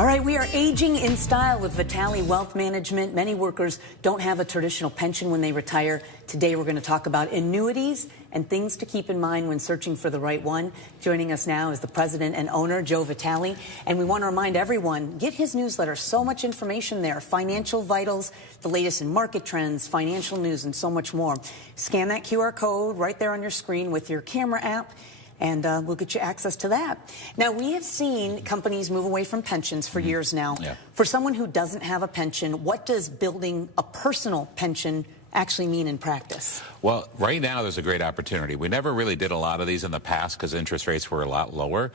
All right, we are aging in style with Vitale Wealth Management. Many workers don't have a traditional pension when they retire. Today we're going to talk about annuities and things to keep in mind when searching for the right one. Joining us now is the president and owner, Joe Vitale. And we want to remind everyone, get his newsletter. So much information there. Financial vitals, the latest in market trends, financial news, and so much more. Scan that QR code right there on your screen with your camera app, and we'll get you access to that. Now, we have seen companies move away from pensions for years now. Yeah. For someone who doesn't have a pension, what does building a personal pension actually mean in practice? Well, right now there's a great opportunity. We never really did a lot of these in the past because interest rates were a lot lower.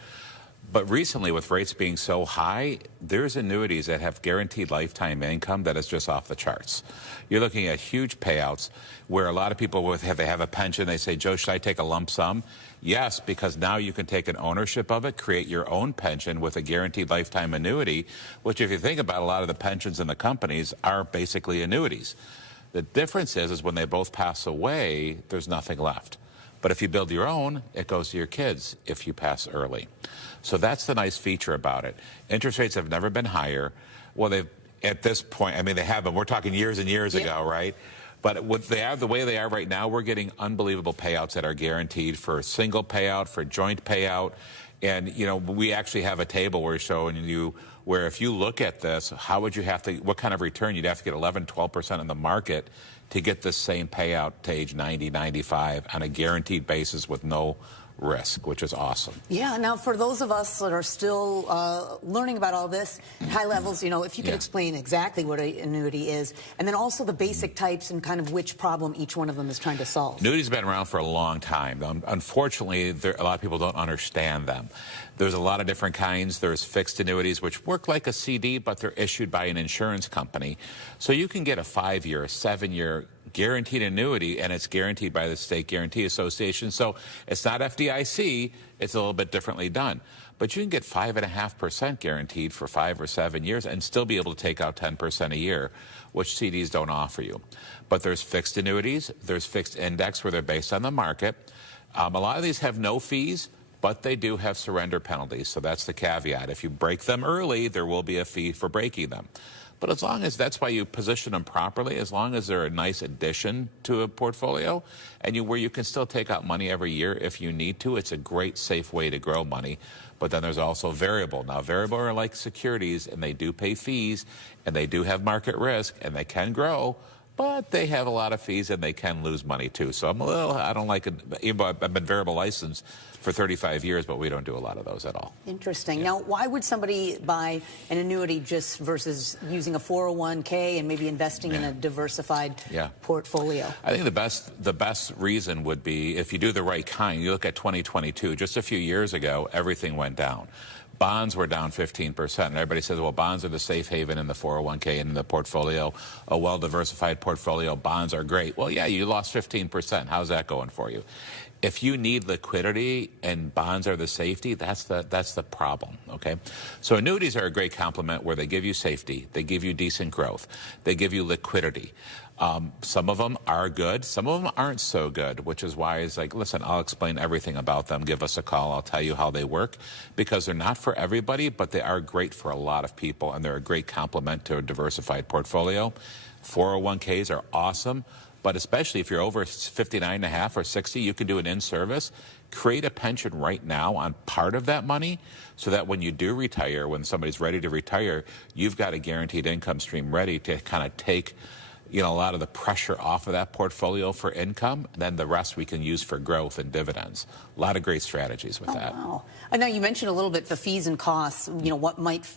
But recently, with rates being so high, there's annuities that have guaranteed lifetime income that is just off the charts. You're looking at huge payouts where a lot of people, they have a pension, they say, Joe, should I take a lump sum? Yes, because now you can take an ownership of it, create your own pension with a guaranteed lifetime annuity, which if you think about a lot of the pensions in the companies are basically annuities. The difference is when they both pass away, there's nothing left. But if you build your own, it goes to your kids if you pass early. So that's the nice feature about it. Interest rates have never been higher. Well, they've, at this point, I mean, they have been. We're talking years and years ago, right? But what they are, the way they are right now, we're getting unbelievable payouts that are guaranteed for a single payout, for joint payout. And, you know, we actually have a table where we're showing you where if you look at this, how would you have to, what kind of return? You'd have to get 11, 12% in the market to get the same payout to age 90, 95 on a guaranteed basis with no risk, which is awesome. Yeah, now for those of us that are still learning about all this, high levels, you know, if you could explain exactly what an annuity is, and then also the basic types and kind of which problem each one of them is trying to solve. Annuities have been around for a long time. Unfortunately, a lot of people don't understand them. There's a lot of different kinds. There's fixed annuities, which work like a CD, but they're issued by an insurance company. So you can get a 5-year, a 7-year guaranteed annuity, and it's guaranteed by the State Guarantee Association. So it's not FDIC, it's a little bit differently done. But you can get 5.5% guaranteed for 5 or 7 years and still be able to take out 10% a year, which CDs don't offer you. But there's fixed annuities, there's fixed index where they're based on the market. A lot of these have no fees, but they do have surrender penalties, so that's the caveat. If you break them early, there will be a fee for breaking them. But as long as, that's why you position them properly, as long as they're a nice addition to a portfolio, and where you can still take out money every year if you need to, it's a great, safe way to grow money. But then there's also variable. Now, variable are like securities, and they do pay fees, and they do have market risk, and they can grow, but they have a lot of fees and they can lose money too. So I don't like it, even though I've been variable licensed for 35 years, but we don't do a lot of those at all. Interesting. Now, why would somebody buy an annuity just versus using a 401k and maybe investing in a diversified portfolio? I think the best reason would be if you do the right kind. You look at 2022, just a few years ago, everything went down. Bonds were down 15%, and everybody says, well, bonds are the safe haven in the 401k and in the portfolio. A well-diversified portfolio, bonds are great. Well, yeah, you lost 15%. How's that going for you? If you need liquidity and bonds are the safety, that's the problem, okay? So annuities are a great complement where they give you safety, they give you decent growth, they give you liquidity. Some of them are good, some of them aren't so good, which is why it's like, listen, I'll explain everything about them. Give us a call, I'll tell you how they work, because they're not for everybody, but they are great for a lot of people, and they're a great complement to a diversified portfolio. 401ks are awesome. But especially if you're over 59.5 or 60, you can do an in-service. Create a pension right now on part of that money so that when you do retire, when somebody's ready to retire, you've got a guaranteed income stream ready to kind of take, you know, a lot of the pressure off of that portfolio for income, and then the rest we can use for growth and dividends. A lot of great strategies with that. Wow. I know you mentioned a little bit the fees and costs, you know, what might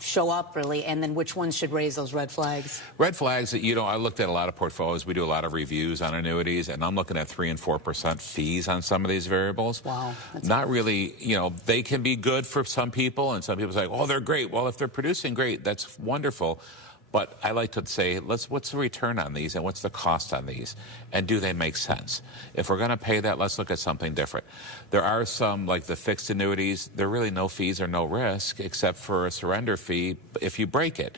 show up really, and then which ones should raise those red flags? Red flags, you know, I looked at a lot of portfolios. We do a lot of reviews on annuities, and I'm looking at 3 and 4% fees on some of these variables. Wow. Not really, you know, they can be good for some people, and some people say, oh, they're great. Well, if they're producing great, that's wonderful. But I like to say, what's the return on these and what's the cost on these? And do they make sense? If we're going to pay that, let's look at something different. There are some, like the fixed annuities, there are really no fees or no risk except for a surrender fee if you break it.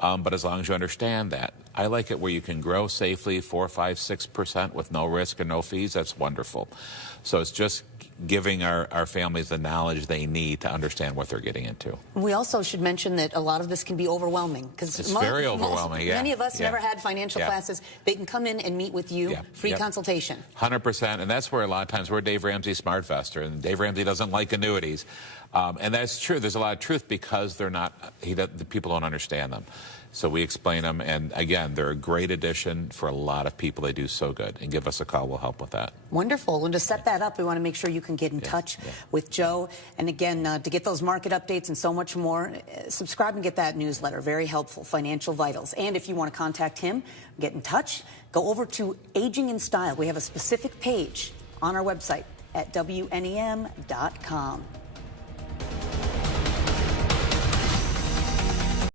But as long as you understand that. I like it where you can grow safely 4, 5, 6% with no risk and no fees. That's wonderful. So it's just giving our families the knowledge they need to understand what they're getting into. We also should mention that a lot of this can be overwhelming, because it's very overwhelming. Many of us never had financial classes. They can come in and meet with you, free consultation. 100%, and that's where a lot of times we're Dave Ramsey SmartVestor, and Dave Ramsey doesn't like annuities, and that's true. There's a lot of truth because they're not. The people don't understand them. So we explain them, and again, they're a great addition for a lot of people. They do so good. And give us a call. We'll help with that. Wonderful. And to set that up, we want to make sure you can get in touch with Joe. And again, to get those market updates and so much more, subscribe and get that newsletter. Very helpful, Financial Vitals. And if you want to contact him, get in touch, go over to Aging in Style. We have a specific page on our website at WNEM.com.